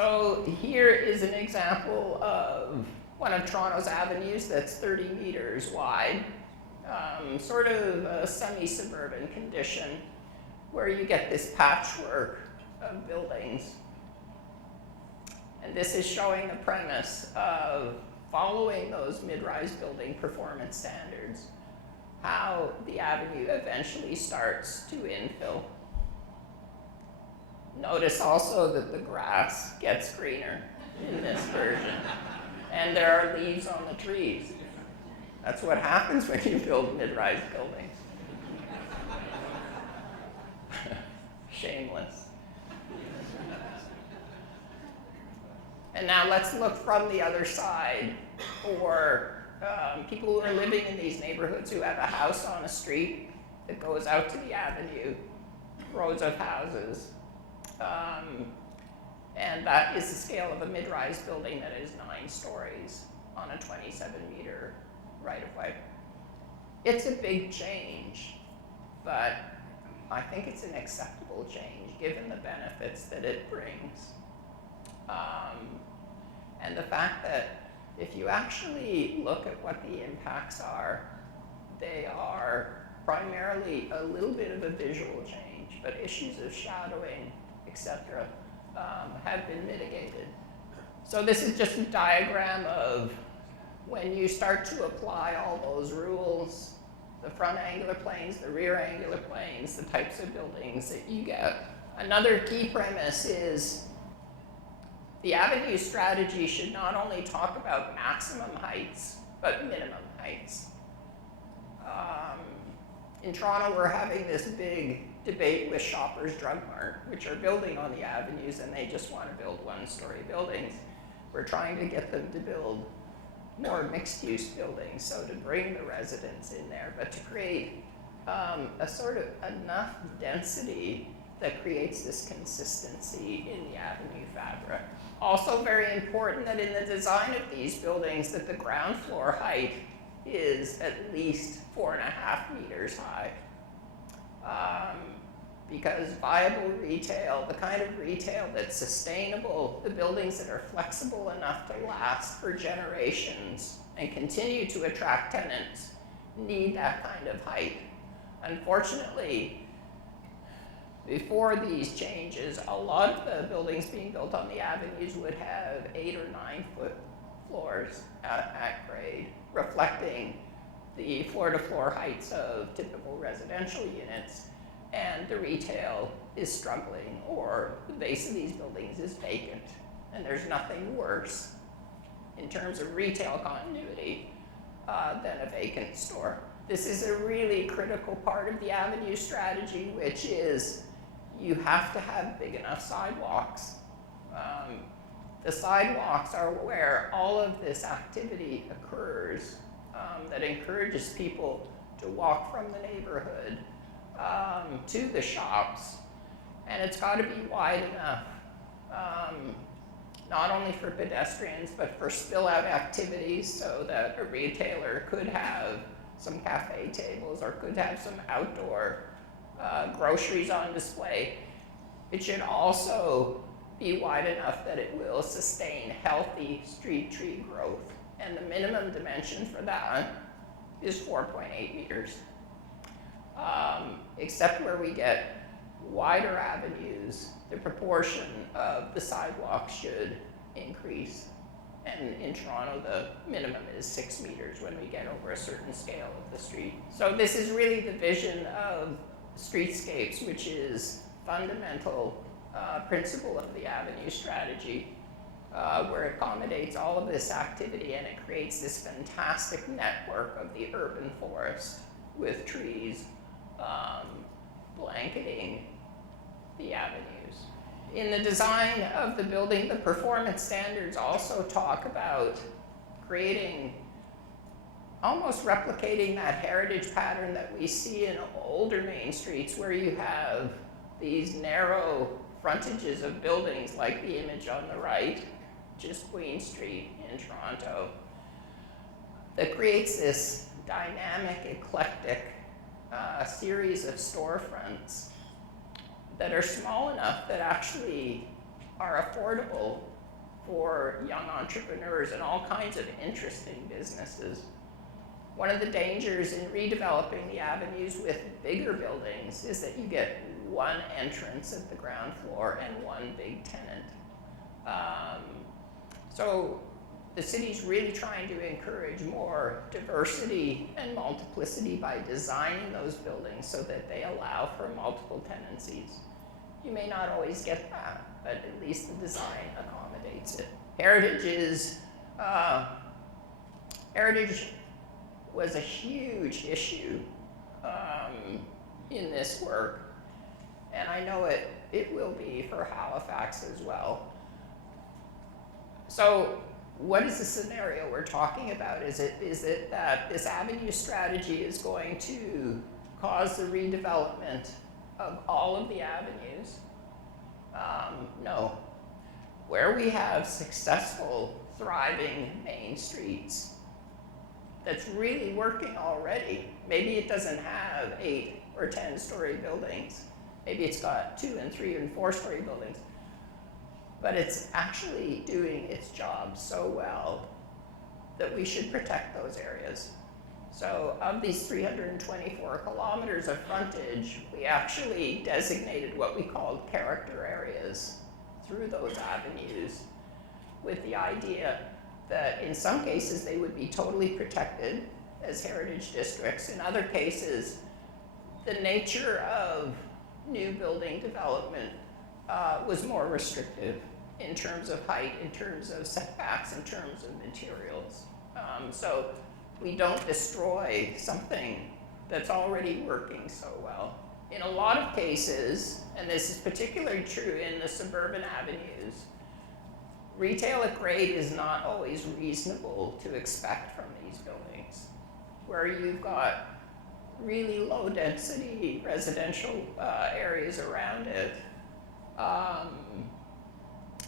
So here is an example of one of Toronto's avenues that's 30 meters wide, sort of a semi-suburban condition where you get this patchwork of buildings. And this is showing the premise of following those mid-rise building performance standards, how the avenue eventually starts to infill. Notice also that the grass gets greener in this version, and there are leaves on the trees. That's what happens when you build mid-rise buildings. Shameless. And now let's look from the other side for people who are living in these neighborhoods who have a house on a street that goes out to the avenue, rows of houses. And that is the scale of a mid-rise building that is 9 stories on a 27-meter right-of-way. It's a big change, but I think it's an acceptable change given the benefits that it brings. And the fact that if you actually look at what the impacts are, they are primarily a little bit of a visual change, but issues of shadowing, etc., have been mitigated. So this is just a diagram of when you start to apply all those rules, the front angular planes, the rear angular planes, the types of buildings that you get. Another key premise is the avenue strategy should not only talk about maximum heights, but minimum heights. In Toronto, we're having this big debate with Shoppers Drug Mart, which are building on the avenues, and they just want to build 1-story buildings. We're trying to get them to build more mixed-use buildings, so to bring the residents in there, but to create a sort of enough density that creates this consistency in the avenue fabric. Also very important that in the design of these buildings that the ground floor height is at least 4.5 meters high. Because viable retail, the kind of retail that's sustainable, the buildings that are flexible enough to last for generations and continue to attract tenants need that kind of height. Unfortunately, before these changes, a lot of the buildings being built on the avenues would have 8 or 9 foot floors at grade, reflecting the floor-to-floor heights of typical residential units, and the retail is struggling, or the base of these buildings is vacant. And there's nothing worse in terms of retail continuity than a vacant store. This is a really critical part of the avenue strategy, which is you have to have big enough sidewalks. The sidewalks are where all of this activity occurs that encourages people to walk from the neighborhood to the shops, and it's got to be wide enough, not only for pedestrians, but for spill-out activities, so that a retailer could have some cafe tables or could have some outdoor groceries on display. It should also be wide enough that it will sustain healthy street tree growth, and the minimum dimension for that is 4.8 meters. Except where we get wider avenues, the proportion of the sidewalk should increase. And in Toronto, the minimum is 6 meters when we get over a certain scale of the street. So this is really the vision of streetscapes, which is fundamental principle of the avenue strategy, where it accommodates all of this activity and it creates this fantastic network of the urban forest with trees blanketing the avenues. In the design of the building, the performance standards also talk about creating, almost replicating that heritage pattern that we see in older main streets, where you have these narrow frontages of buildings like the image on the right, which is Queen Street in Toronto, that creates this dynamic, eclectic series of storefronts that are small enough that actually are affordable for young entrepreneurs and all kinds of interesting businesses. One of the dangers in redeveloping the avenues with bigger buildings is that you get one entrance at the ground floor and one big tenant. So the city's really trying to encourage more diversity and multiplicity by designing those buildings so that they allow for multiple tenancies. You may not always get that, but at least the design accommodates it. Heritage was a huge issue in this work, and I know it will be for Halifax as well. So what is the scenario we're talking about? Is it that this avenue strategy is going to cause the redevelopment of all of the avenues? No. Where we have successful, thriving main streets that's really working already, maybe it doesn't have 8 or 10-story buildings. Maybe it's got 2 and 3 and 4-story buildings. But it's actually doing its job so well that we should protect those areas. So of these 324 kilometers of frontage, we actually designated what we called character areas through those avenues, with the idea that in some cases they would be totally protected as heritage districts. In other cases, the nature of new building development was more restrictive in terms of height, in terms of setbacks, in terms of materials. So we don't destroy something that's already working so well. In a lot of cases, and this is particularly true in the suburban avenues, retail at grade is not always reasonable to expect from these buildings, where you've got really low density residential areas around it.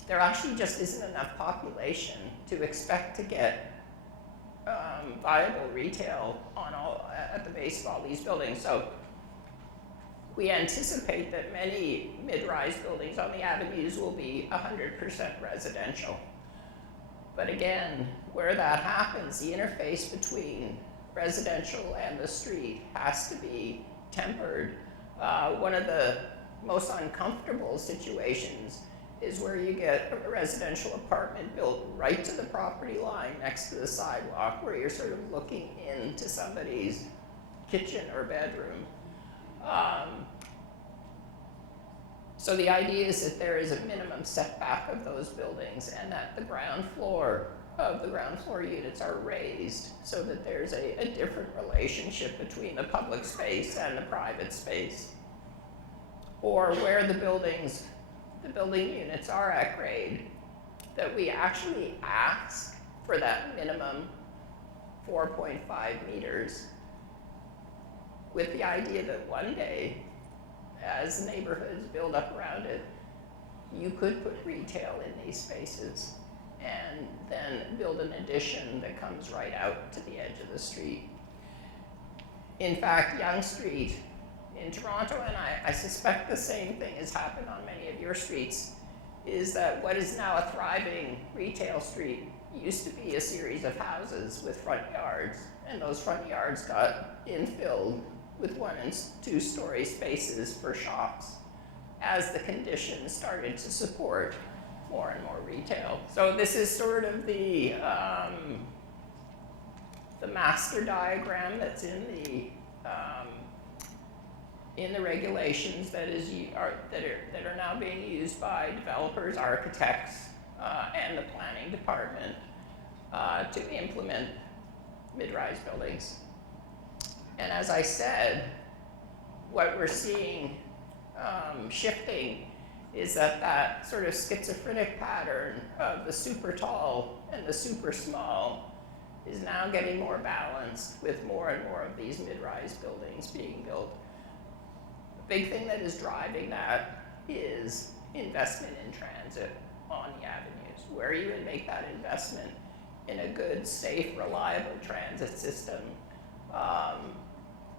There actually just isn't enough population to expect to get viable retail at the base of all these buildings. So we anticipate that many mid-rise buildings on the avenues will be 100% residential. But again, where that happens, the interface between residential and the street has to be tempered. One of the most uncomfortable situations is where you get a residential apartment built right to the property line next to the sidewalk, where you're sort of looking into somebody's kitchen or bedroom. So the idea is that there is a minimum setback of those buildings, and that the ground floor of the ground floor units are raised so that there's a different relationship between the public space and the private space. Or where the building units are at grade, that we actually ask for that minimum 4.5 meters, with the idea that one day, as neighborhoods build up around it, you could put retail in these spaces and then build an addition that comes right out to the edge of the street. In fact, Yonge Street in Toronto, and I suspect the same thing has happened on many of your streets, is that what is now a thriving retail street used to be a series of houses with front yards, and those front yards got infilled with 1 and 2 story spaces for shops as the conditions started to support more and more retail. So this is sort of the master diagram that's in the regulations that are now being used by developers, architects, and the planning department to implement mid-rise buildings. And as I said, what we're seeing shifting is that sort of schizophrenic pattern of the super tall and the super small is now getting more balanced, with more and more of these mid-rise buildings being built. The big thing that is driving that is investment in transit on the avenues, where you would make that investment in a good, safe, reliable transit system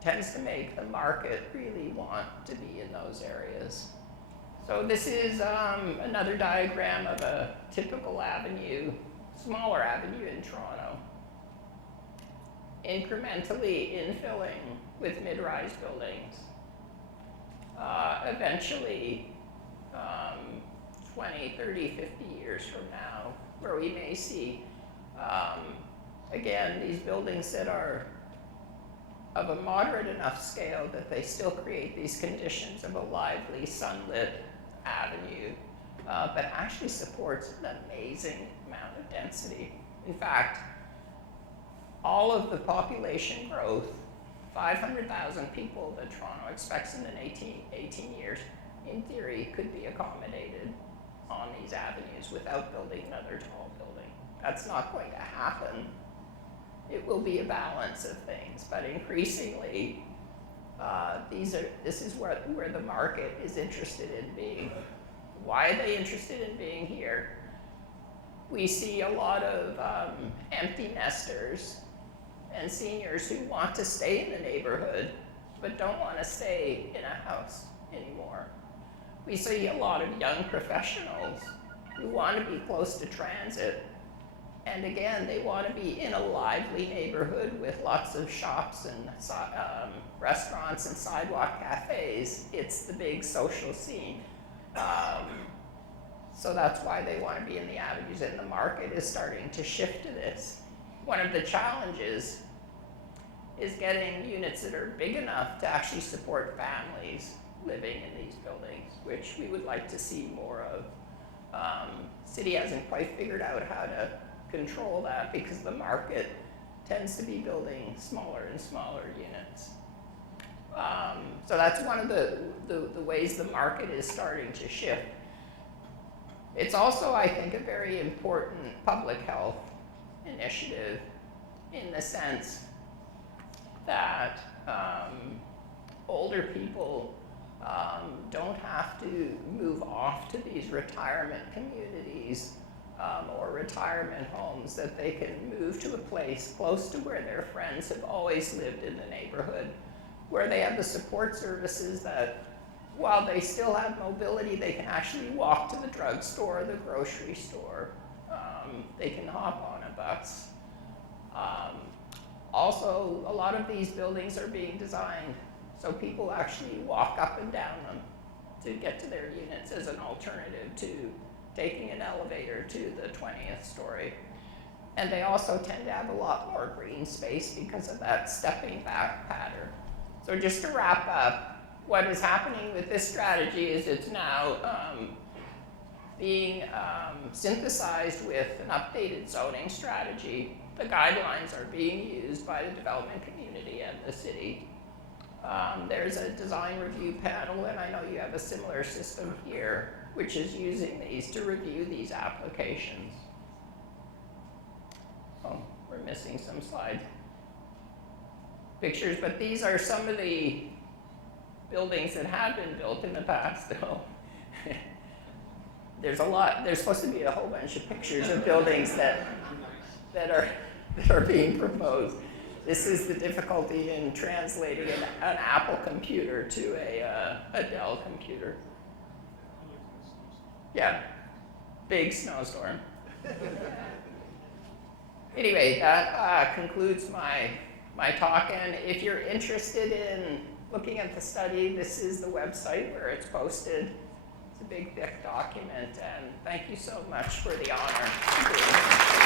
tends to make the market really want to be in those areas. So this is another diagram of a typical avenue, smaller avenue in Toronto. Incrementally infilling with mid-rise buildings. Eventually, 20, 30, 50 years from now, where we may see, again, these buildings that are of a moderate enough scale that they still create these conditions of a lively, sunlit avenue, but actually supports an amazing amount of density. In fact, all of the population growth, 500,000 people that Toronto expects in 18 years, in theory, could be accommodated on these avenues without building another tall building. That's not going to happen. It will be a balance of things, but increasingly, this is where the market is interested in being. Why are they interested in being here? We see a lot of empty nesters and seniors who want to stay in the neighborhood, but don't want to stay in a house anymore. We see a lot of young professionals who want to be close to transit. And again, they want to be in a lively neighborhood with lots of shops and restaurants and sidewalk cafes. It's the big social scene. So that's why they want to be in the avenues, and the market is starting to shift to this. One of the challenges is getting units that are big enough to actually support families living in these buildings, which we would like to see more of. City hasn't quite figured out how to control that because the market tends to be building smaller and smaller units. So that's one of the ways the market is starting to shift. It's also, I think, a very important public health initiative in the sense that older people don't have to move off to these retirement communities or retirement homes, that they can move to a place close to where their friends have always lived in the neighborhood, where they have the support services that, while they still have mobility, they can actually walk to the drugstore, the grocery store, they can hop on a bus. Also, a lot of these buildings are being designed so people actually walk up and down them to get to their units as an alternative to taking an elevator to the 20th story. And they also tend to have a lot more green space because of that stepping back pattern. So just to wrap up, what is happening with this strategy is it's now being synthesized with an updated zoning strategy. The guidelines are being used by the development community and the city. There's a design review panel, and I know you have a similar system here, which is using these to review these applications. Oh, we're missing some slides. Pictures, but these are some of the buildings that have been built in the past, though. There's a lot, there's supposed to be a whole bunch of pictures of buildings that are being proposed. This is the difficulty in translating an Apple computer to a Dell computer. Yeah, big snowstorm. Anyway, that concludes my talk, and if you're interested in looking at the study, this is the website where it's posted. It's a big, thick document, and thank you so much for the honor.